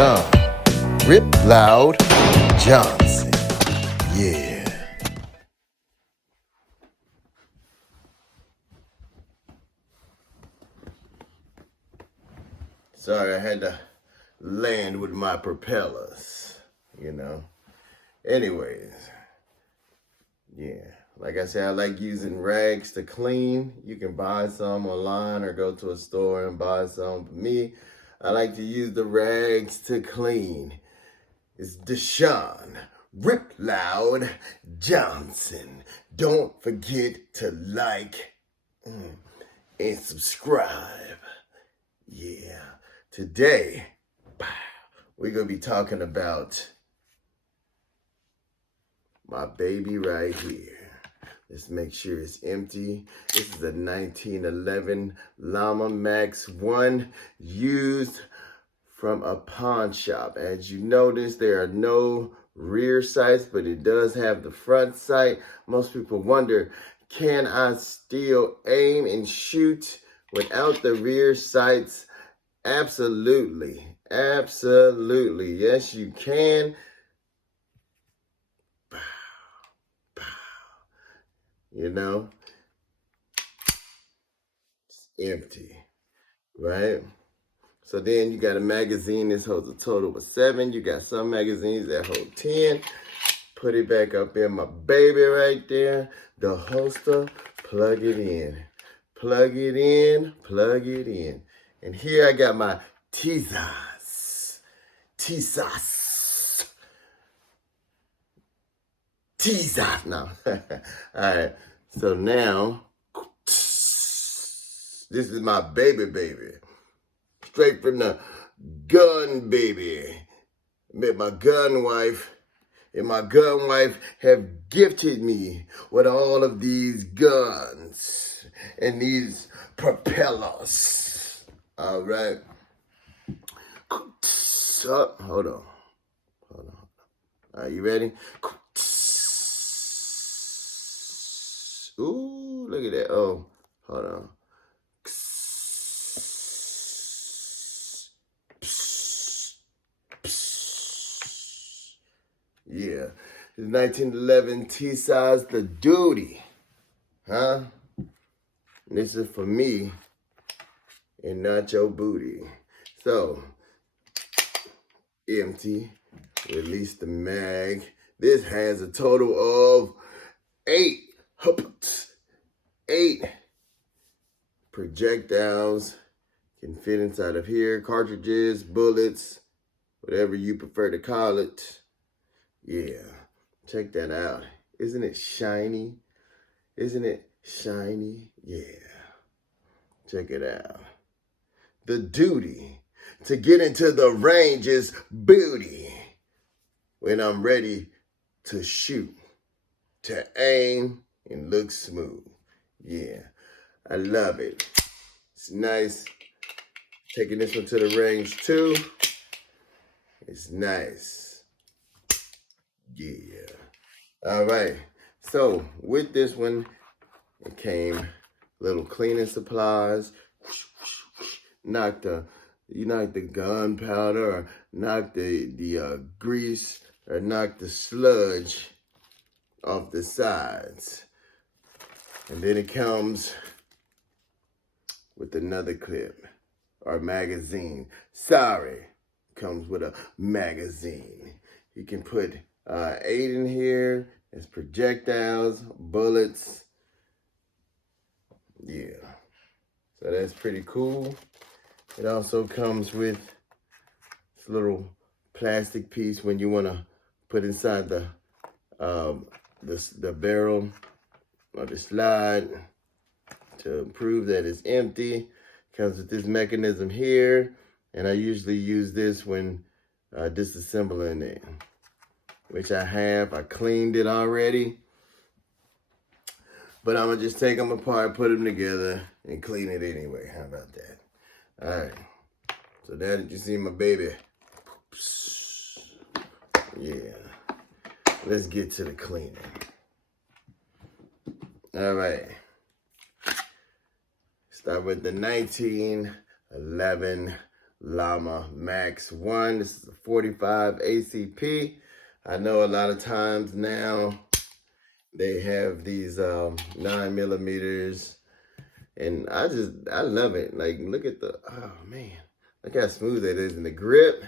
John Rip Loud Johnson. Yeah. Sorry, I had to land with my propellers, you know. Anyways, yeah. Like I said, I like using rags to clean. You can buy some online or go to a store and buy some. For me, I like to use the rags to clean. It's Deshaun Rip Loud Johnson. Don't forget to like and subscribe. Yeah. Today, we're going to be talking about my baby right here. Let's make sure it's empty. This is a 1911 Llama Max 1 used from a pawn shop. As you notice, there are no rear sights, but it does have the front sight. Most people wonder, can I still aim and shoot without the rear sights? Absolutely. Absolutely. Yes, you can. You know, it's empty, right? So then you got a magazine. This holds a total of 7. You got some magazines that hold 10. Put it back up in my baby right there. The holster, plug it in. Plug it in, plug it in. And here I got my Tisas. No. All right. So now, this is my baby. Straight from the gun, baby. Met my gun wife, and my gun wife have gifted me with all of these guns and these propellers. All right. Hold on. Are you ready? Ooh, look at that. Oh, hold on. Yeah. It's 1911 Tisas the Duty. Huh? This is for me and not your booty. So, empty. Release the mag. This has a total of 8 projectiles. Can fit inside of here. Cartridges, bullets, whatever you prefer to call it. Yeah, check that out. Isn't it shiny? Isn't it shiny? Yeah, check it out. The duty to get into the range is booty. When I'm ready to shoot, to aim, and look smooth. Yeah, I love it. It's nice. Taking this one to the range too. It's nice. Yeah. All right. So with this one, it came little cleaning supplies. Knock the gunpowder, or knock the grease, or knock the sludge off the sides. And then it comes with another clip or magazine. Sorry, comes with a magazine. You can put 8 in here. It's projectiles, bullets. Yeah, so that's pretty cool. It also comes with this little plastic piece when you want to put inside the barrel or the slide to prove that it's empty. Comes with this mechanism here, and I usually use this when disassembling it, which I have. I cleaned it already, but I'm gonna just take them apart, put them together, and clean it anyway. How about that? All right. So now that you see my baby, yeah, let's get to the cleaning. All right. Start with the 1911 Llama Max 1. This is a 45 ACP. I know a lot of times now they have these 9mm, and I love it. Like, look at oh man, look how smooth it is, and the grip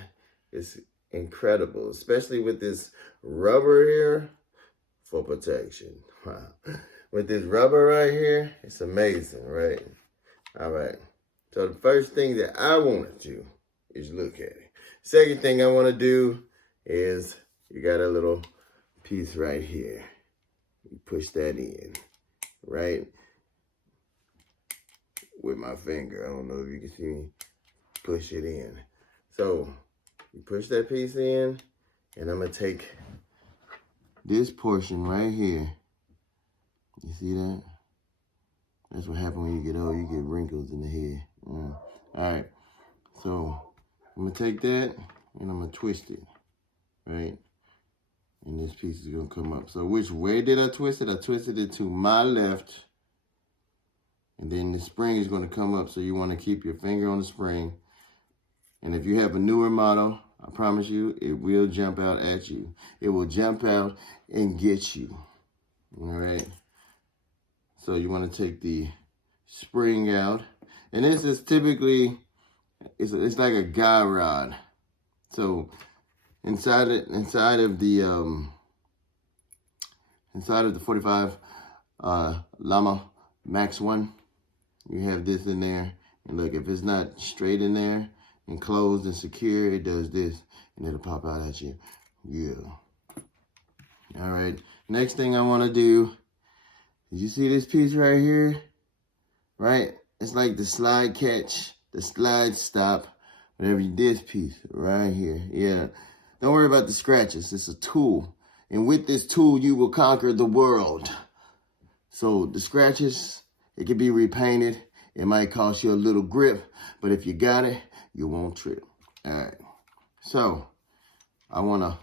is incredible, especially with this rubber here for protection. With this rubber right here, it's amazing, right? All right. So the first thing that I want to do is look at it. Second thing I want to do is, you got a little piece right here. You push that in, right? With my finger. I don't know if you can see me push it in. So you push that piece in, and I'm going to take this portion right here. You see that? That's what happens when you get old. You get wrinkles in the head. All right. So I'm going to take that, and I'm going to twist it, right? And this piece is going to come up. So which way did I twist it? I twisted it to my left. And then the spring is going to come up. So you want to keep your finger on the spring. And if you have a newer model, I promise you, it will jump out at you. It will jump out and get you. All right. So you want to take the spring out. And this is typically, it's like a guy rod. So inside of the 45 Llama Max 1, you have this in there. And look, if it's not straight in there and closed and secure, it does this, and it'll pop out at you. Yeah. All right. Next thing I want to do, you see this piece right here? Right? It's like the slide catch, the slide stop, whatever you this piece right here. Yeah. Don't worry about the scratches. It's a tool. And with this tool, you will conquer the world. So the scratches, it can be repainted. It might cost you a little grip, but if you got it, you won't trip. All right. So I want to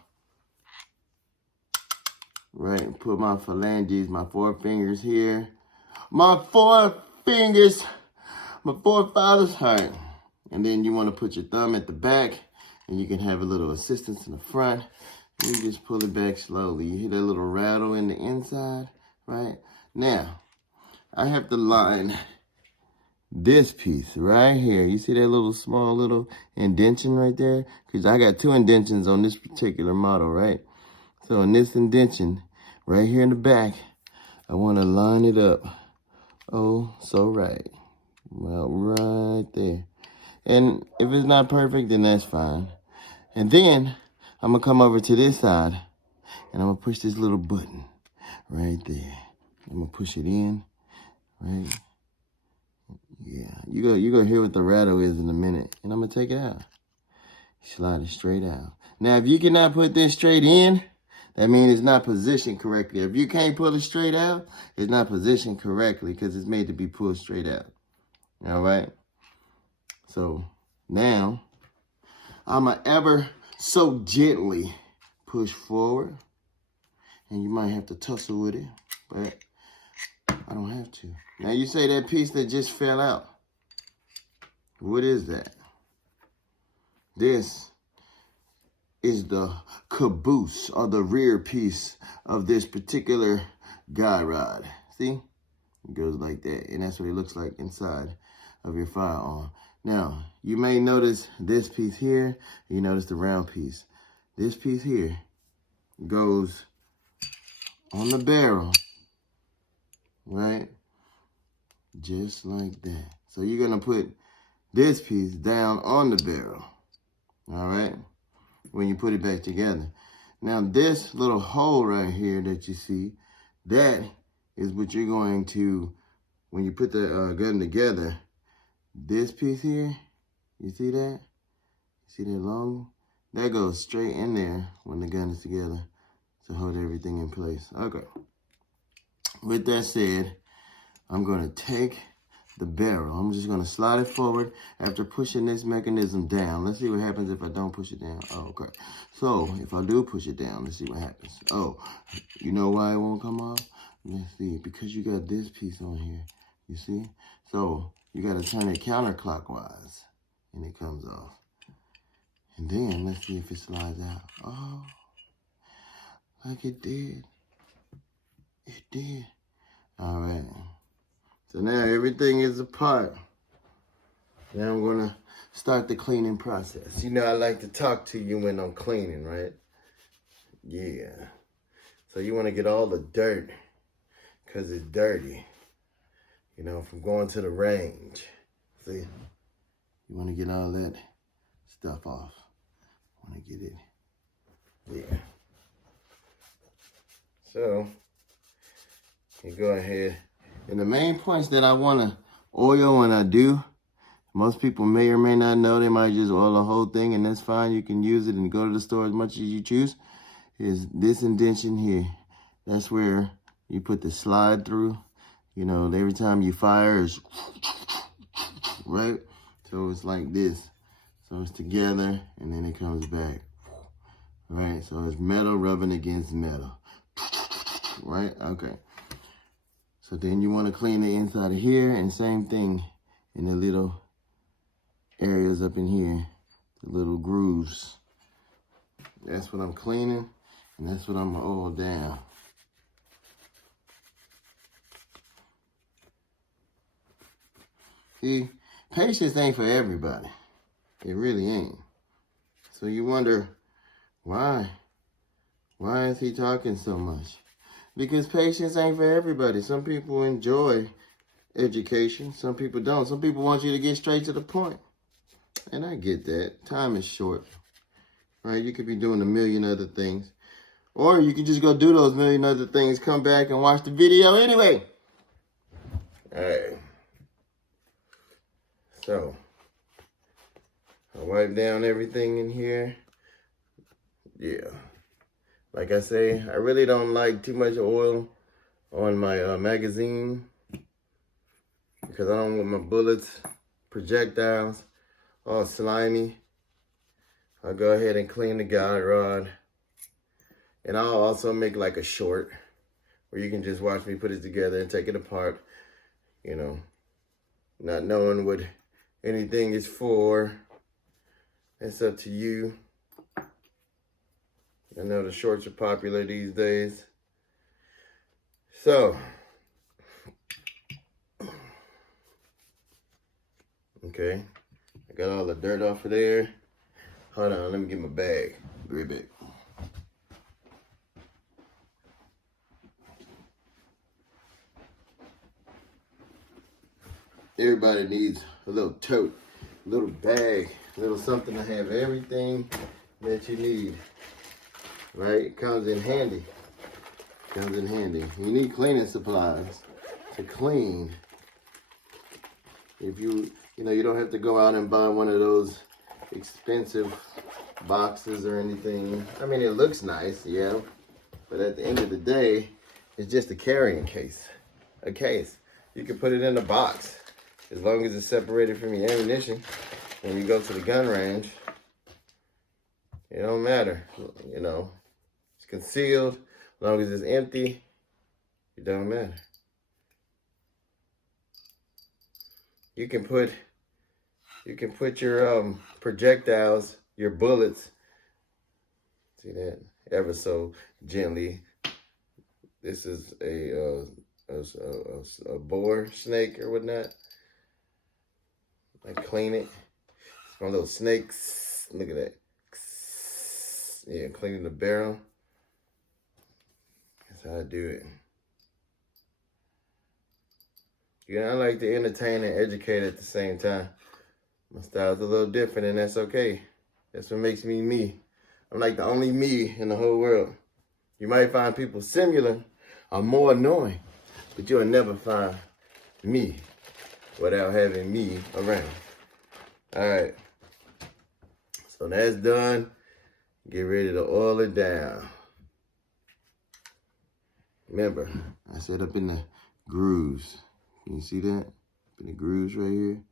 put my phalanges, my 4 fingers here. My 4 fingers, my forefathers. All right. And then you want to put your thumb at the back, and you can have a little assistance in the front. And you just pull it back slowly. You hear that little rattle in the inside, right? Now, I have to line this piece right here. You see that little small little indentation right there? Because I got 2 indentions on this particular model, right? So in this indentation, right here in the back, I want to line it up. Oh, so right. Well, right there. And if it's not perfect, then that's fine. And then I'm going to come over to this side, and I'm going to push this little button right there. I'm going to push it in, right? Yeah, you're gonna hear what the rattle is in a minute. And I'm going to take it out. Slide it straight out. Now, if you cannot put this straight in, that means it's not positioned correctly. If you can't pull it straight out, it's not positioned correctly because it's made to be pulled straight out. All right? So now, I'm going to ever so gently push forward. And you might have to tussle with it, but I don't have to. Now you say that piece that just fell out. What is that? This is the caboose or the rear piece of this particular guy rod. See? It goes like that. And that's what it looks like inside of your firearm. Now, you may notice this piece here. You notice the round piece. This piece here goes on the barrel, right? Just like that. So you're going to put this piece down on the barrel, all right, when you put it back together. Now, this little hole right here that you see, that is what you're going to, when you put the gun together, this piece here, you see that? See that long? That goes straight in there when the gun is together to hold everything in place. Okay. With that said, I'm going to take the barrel. I'm just going to slide it forward after pushing this mechanism down. Let's see what happens if I don't push it down. Oh, okay. So if I do push it down, let's see what happens. Oh, you know why it won't come off? Let's see. Because you got this piece on here. You see? So you got to turn it counterclockwise and it comes off. And then let's see if it slides out. Oh, like it did. It did. All right. So now everything is apart. Now I'm gonna start the cleaning process. You know, I like to talk to you when I'm cleaning, right? Yeah. So you wanna get all the dirt, cause it's dirty. You know, from going to the range. See, you wanna get all that stuff off. Wanna get it, yeah. So, you go ahead. And the main points that I wanna oil when I do, most people may or may not know, they might just oil the whole thing, and that's fine. You can use it and go to the store as much as you choose. Is this indentation here. That's where you put the slide through. You know, every time you fire, it's right? So it's like this. So it's together, and then it comes back. Right? So it's metal rubbing against metal. Right? Okay. So then you want to clean the inside of here, and same thing in the little areas up in here, the little grooves. That's what I'm cleaning, and that's what I'm gonna oil down. See, patience ain't for everybody. It really ain't. So you wonder, why? Why is he talking so much? Because patience ain't for everybody. Some people enjoy education, some people don't. Some people want you to get straight to the point. And I get that. Time is short, right? You could be doing a million other things. Or you can just go do those million other things, come back and watch the video anyway. All right. So, I wipe down everything in here. Yeah. Like I say, I really don't like too much oil on my magazine because I don't want my bullets, projectiles, all slimy. I'll go ahead and clean the guide rod. And I'll also make like a short where you can just watch me put it together and take it apart, you know, not knowing what anything is for. It's up to you. I know the shorts are popular these days. So, okay, I got all the dirt off of there. Hold on, let me get my bag. Be right back. Everybody needs a little tote, a little bag, a little something to have everything that you need. Right? It comes in handy. Comes in handy. You need cleaning supplies to clean. If you don't have to go out and buy one of those expensive boxes or anything. I mean, it looks nice, yeah. But at the end of the day, it's just a carrying case. A case. You can put it in a box as long as it's separated from your ammunition. When you go to the gun range, it don't matter, you know. It's concealed. As long as it's empty, it don't matter. You can put your projectiles, your bullets, see that, ever so gently. This is a boar snake or whatnot. I clean it. It's my little snakes. Look at that. Yeah, cleaning the barrel. That's how I do it. You know, I like to entertain and educate at the same time. My style's a little different, and that's okay. That's what makes me me. I'm like the only me in the whole world. You might find people similar or more annoying, but you'll never find me without having me around. All right. So that's done. Get ready to oil it down. Remember, I said up in the grooves. Can you see that? Up in the grooves right here.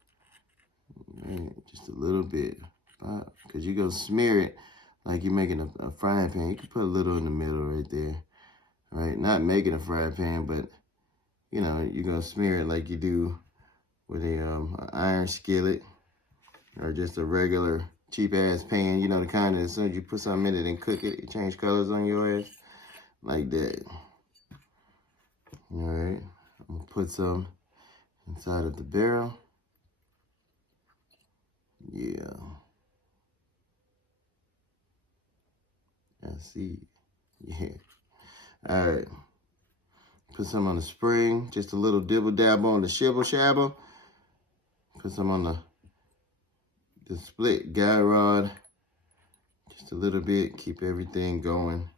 Right, just a little bit. Because you're going to smear it like you're making a frying pan. You can put a little in the middle right there. All right, not making a frying pan, but, you know, you're going to smear it like you do with a iron skillet or just a regular cheap ass pan, you know, the kind that as soon as you put something in it and cook it, it change colors on your ass. Like that. Alright. I'm gonna put some inside of the barrel. Yeah. I see. Yeah. Alright. Put some on the spring. Just a little dibble dabble on the shibble shabble. Put some on the split guy rod. Just a little bit. Keep everything going.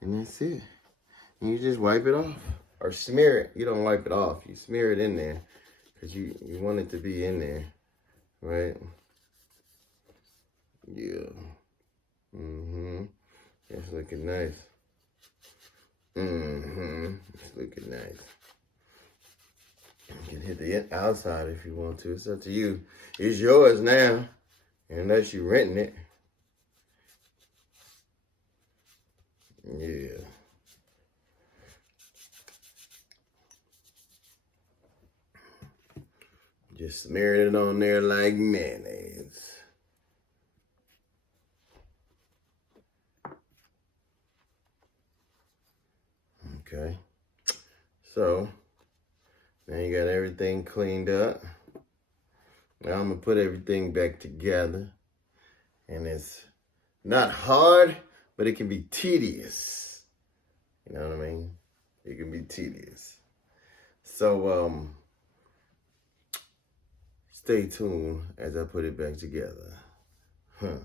And that's it. And you just wipe it off. Or smear it. You don't wipe it off. You smear it in there. Because you want it to be in there. Right? Yeah. Mm-hmm. It's looking nice. Mm-hmm. It's looking nice. You can hit the outside if you want to. It's up to you. It's yours now. Unless you're renting it. Yeah. Just smear it on there like mayonnaise. Okay. So, now you got everything cleaned up. Now I'm going to put everything back together. And it's not hard, but it can be tedious. You know what I mean? It can be tedious. So, stay tuned as I put it back together. Huh.